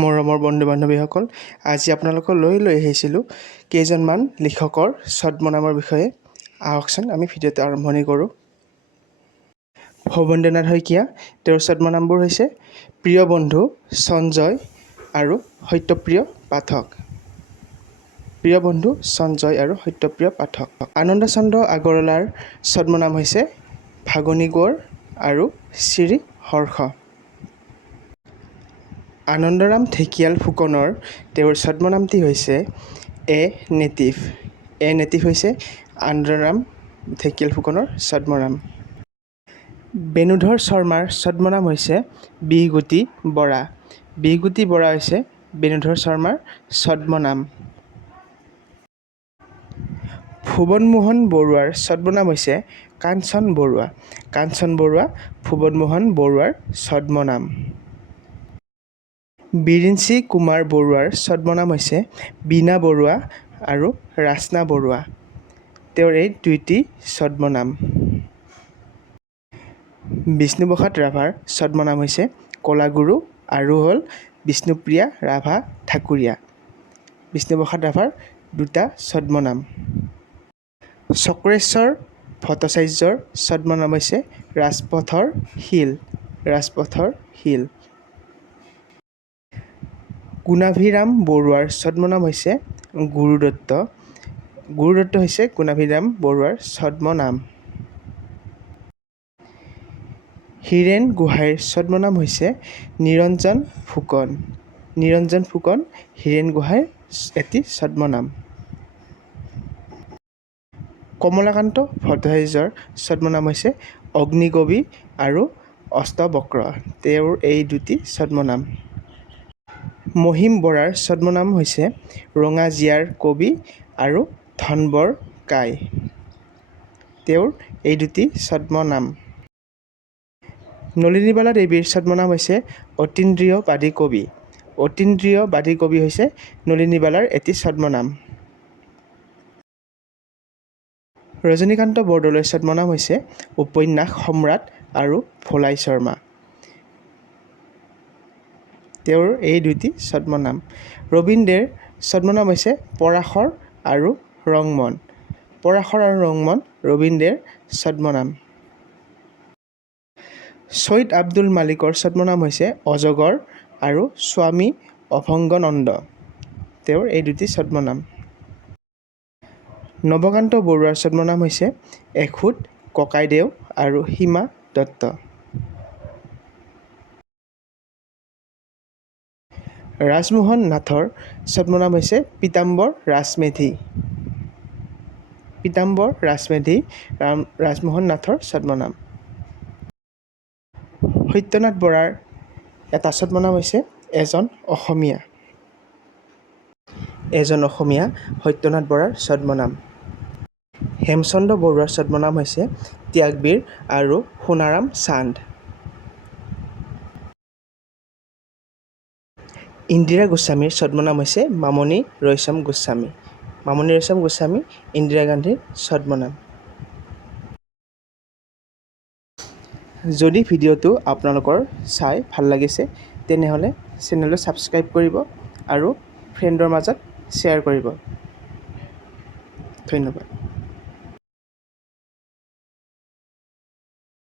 মৰমৰ বন্ধু বান্ধৱীসকল, আজি আপোনালোকক লৈ আহিছিলোঁ কেইজনমান লিখকৰ ছদ্মনামৰ বিষয়ে। আহকচোন আমি ভিডিঅ'টো আৰম্ভণি কৰোঁ। ভৱেন্দ্ৰনাথ শইকীয়া, তেওঁৰ ছদ্মনামবোৰ হৈছে প্ৰিয় বন্ধু, সঞ্জয় আৰু সত্যপ্ৰিয় পাঠক। প্ৰিয় বন্ধু, সঞ্জয় আৰু সত্যপ্ৰিয় পাঠক। আনন্দ চন্দ্ৰ আগৰৱালাৰ ছদ্মনাম হৈছে ফাগুনী কোঁৱৰ আৰু শ্ৰী হৰ্ষ। আনন্দৰাম ঢেকিয়াল ফুকনৰ তেওঁৰ ছদ্মনামটি হৈছে এ নেটিভ। এ নেটিভ হৈছে আনন্দৰাম ঢেকিয়াল ফুকনৰ ছদ্মনাম। বেণুধৰ শৰ্মাৰ ছদ্মনাম হৈছে বিহগুটি বৰা। বিহগুটি বৰা হৈছে বেণুধৰ শৰ্মাৰ ছদ্মনাম। ভুৱনমোহন বৰুৱাৰ ছদ্মনাম হৈছে কাঞ্চন বৰুৱা। কাঞ্চন বৰুৱা ভুৱনমোহন বৰুৱাৰ ছদ্মনাম। বিৰিঞ্চি কুমাৰ বৰুৱাৰ ছদ্মনাম হৈছে বীণা বৰুৱা আৰু ৰাচনা বৰুৱা। তেওঁৰ এই দুইটি ছদ্মনাম। বিষ্ণুপ্ৰসাদ ৰাভাৰ ছদ্মনাম হৈছে কলাগুৰু আৰু হ'ল বিষ্ণুপ্ৰিয়া ৰাভা ঠাকুৰীয়া। বিষ্ণুপ্ৰসাদ ৰাভাৰ দুটা ছদ্মনাম। চক্ৰেশ্বৰ ভট্টাচাৰ্যৰ ছদ্মনাম হৈছে ৰাজপথৰ শিল। ৰাজপথৰ শিল। গুণাভিৰাম বৰুৱাৰ ছদ্মনাম হৈছে গুৰুদত্ত। গুৰুদত্ত হৈছে গুণাভিৰাম বৰুৱাৰ ছদ্মনাম। হীৰেণ গোহাঁইৰ ছদ্মনাম হৈছে নিৰঞ্জন ফুকন। নিৰঞ্জন ফুকন হীৰেণ গোহাঁইৰ এটি ছদ্মনাম। কমলাকান্ত ভট্টাচাৰ্যৰ ছদ্মনাম হৈছে অগ্নিকবি আৰু অষ্টবক্ৰ। তেওঁৰ এই দুটি ছদ্মনাম। মহিম বৰাৰ ছদ্মনাম হৈছে ৰঙাজিয়াৰ কবি আৰু ধনবৰ কাই। তেওঁৰ এই দুটি ছদ্মনাম। নলিনীবালা দেৱীৰ ছদ্মনাম হৈছে অতীন্দ্ৰিয়বাদী কবি। অতীন্দ্ৰিয়বাদী কবি হৈছে নলিনীবালাৰ এটি ছদ্মনাম। ৰজনীকান্ত বৰদলৈৰ ছদ্মনাম হৈছে উপন্যাস সম্ৰাট আৰু ভোলাই শৰ্মা। তেওঁৰ এই দুটি ছদ্মনাম। ৰবীন্দ্ৰৰ ছদ্মনাম হৈছে পৰাশৰ আৰু ৰংমন। পৰাশৰ আৰু ৰংমন ৰবীন্দ্ৰৰ ছদ্মনাম। চৈয়দ আব্দুল মালিকৰ ছদ্মনাম হৈছে অজগৰ আৰু স্বামী অভংগানন্দ। তেওঁৰ এই দুটি ছদ্মনাম। নৱকান্ত বৰুৱাৰ ছদ্মনাম হৈছে এখুত ককাইদেউ আৰু সীমা দত্ত। ৰাজমোহন নাথৰ ছদ্মনাম হৈছে পীতাম্বৰ ৰাজমেধি। পীতাম্বৰ ৰাজমেধি ৰাজমোহন নাথৰ ছদ্মনাম। সত্যনাথ বৰাৰ এটা ছদ্মনাম হৈছে এজন অসমীয়া। এজন অসমীয়া সত্যনাথ বৰাৰ ছদ্মনাম। হেমচন্দ্ৰ বৰুৱাৰ ছদ্মনাম হৈছে ত্যাগবীৰ আৰু সোণাৰাম চান্দ। ইন্দিৰা গোস্বামীৰ ছদ্মনাম হৈছে মামণি ৰয়ছম গোস্বামী। মামণি ৰয়ছম গোস্বামী ইন্দিৰা গান্ধীৰ ছদ্মনাম। যদি ভিডিঅ'টো আপোনালোকৰ চাই ভাল লাগিছে তেনেহ'লে চেনেলটো ছাবস্ক্ৰাইব কৰিব আৰু ফ্ৰেণ্ডৰ মাজত শ্বেয়াৰ কৰিব। ধন্যবাদ।